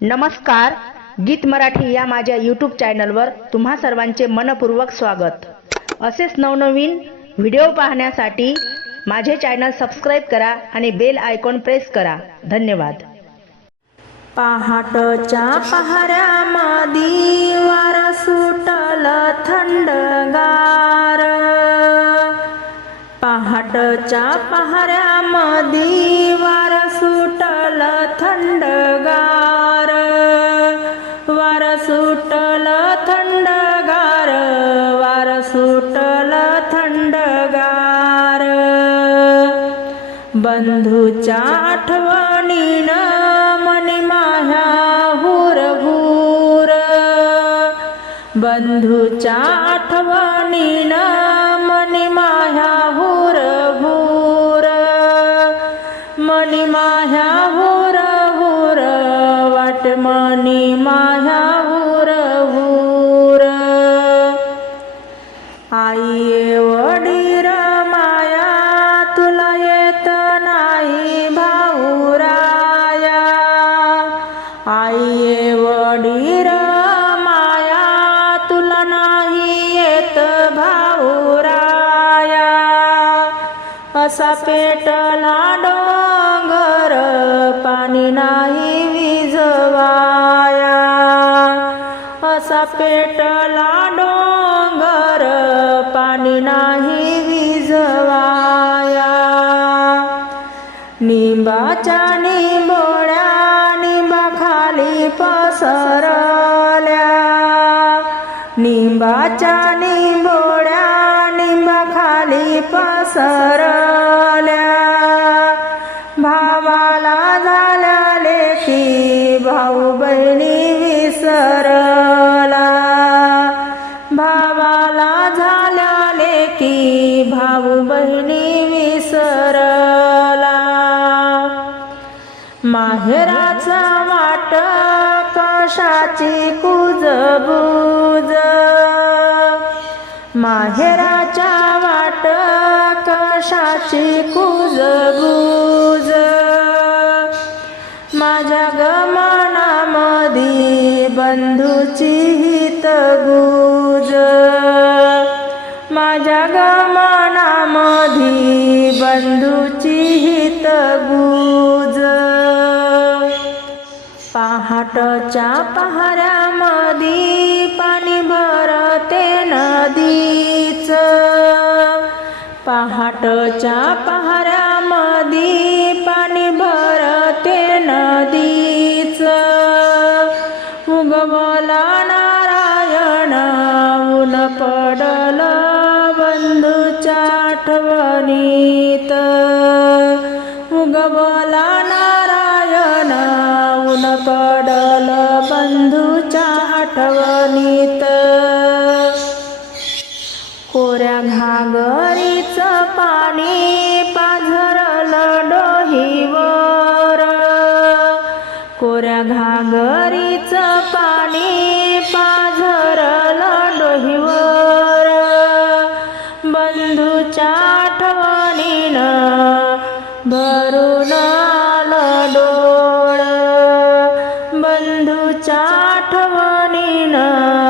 नमस्कार गीत मराठी या माझ्या यूट्यूब चॅनलवर तुम्हा सर्वांचे मनपूर्वक स्वागत. असेच नवनवीन व्हिडिओ पाहण्यासाठी माझे चॅनल सबस्क्राईब करा आणि बेल आयकॉन प्रेस करा. धन्यवाद. पहाटच्या पहाऱ्यामधी वार सुटल थंडगार. पहाटच्या पहाऱ्यामधी वार सुटल थंडगार. थंडगार बंधूच्या आठवणीनं मनी माह्या हुरभूर बंधूच्या आठवणीनं मनी माह्या हुरभूर मनी माह्या हुर हुर वाट मनी माह्या आई वडीर माया तुला नाही येत भाऊराया. असा पेटला डोंगर पाणी नाही विजवाया. असा पेटला डोंगर पाणी नाही विजवाया. निंबाच्या निंबोळ्या पसरल्या. निंबाच्या निंबोळ्या निंबाखाली पसरल्या. भावाला झाल्या लेखी भाऊ बहिणी विसरला. भावाला झाल्या लेखी भाऊ बहिणी विसरला. माहेराचा शाची कुजबुज? माहेराच्या वाट कशाची कुजबुज? माझ्या गमनामधी बंधूची हित गुज. माझ्या गमनामधी बंधू पहाटच्या पहाऱ्यामधी पाणी भरते नदीच. पहाटच्या पहाऱ्यामधी पाणी भरते नदीच. उगवला नारायण ऊन पडल बंधूच्या आठवणीत. उगवला बंधूच्या आठवणीत. कोऱ्या घागरीच पाणी पाझरलं डोहीवर. कोऱ्या घागरीच पाणी पाझरलं डोहीवर. बंधूच्या आठवणीनं भरून কথা না।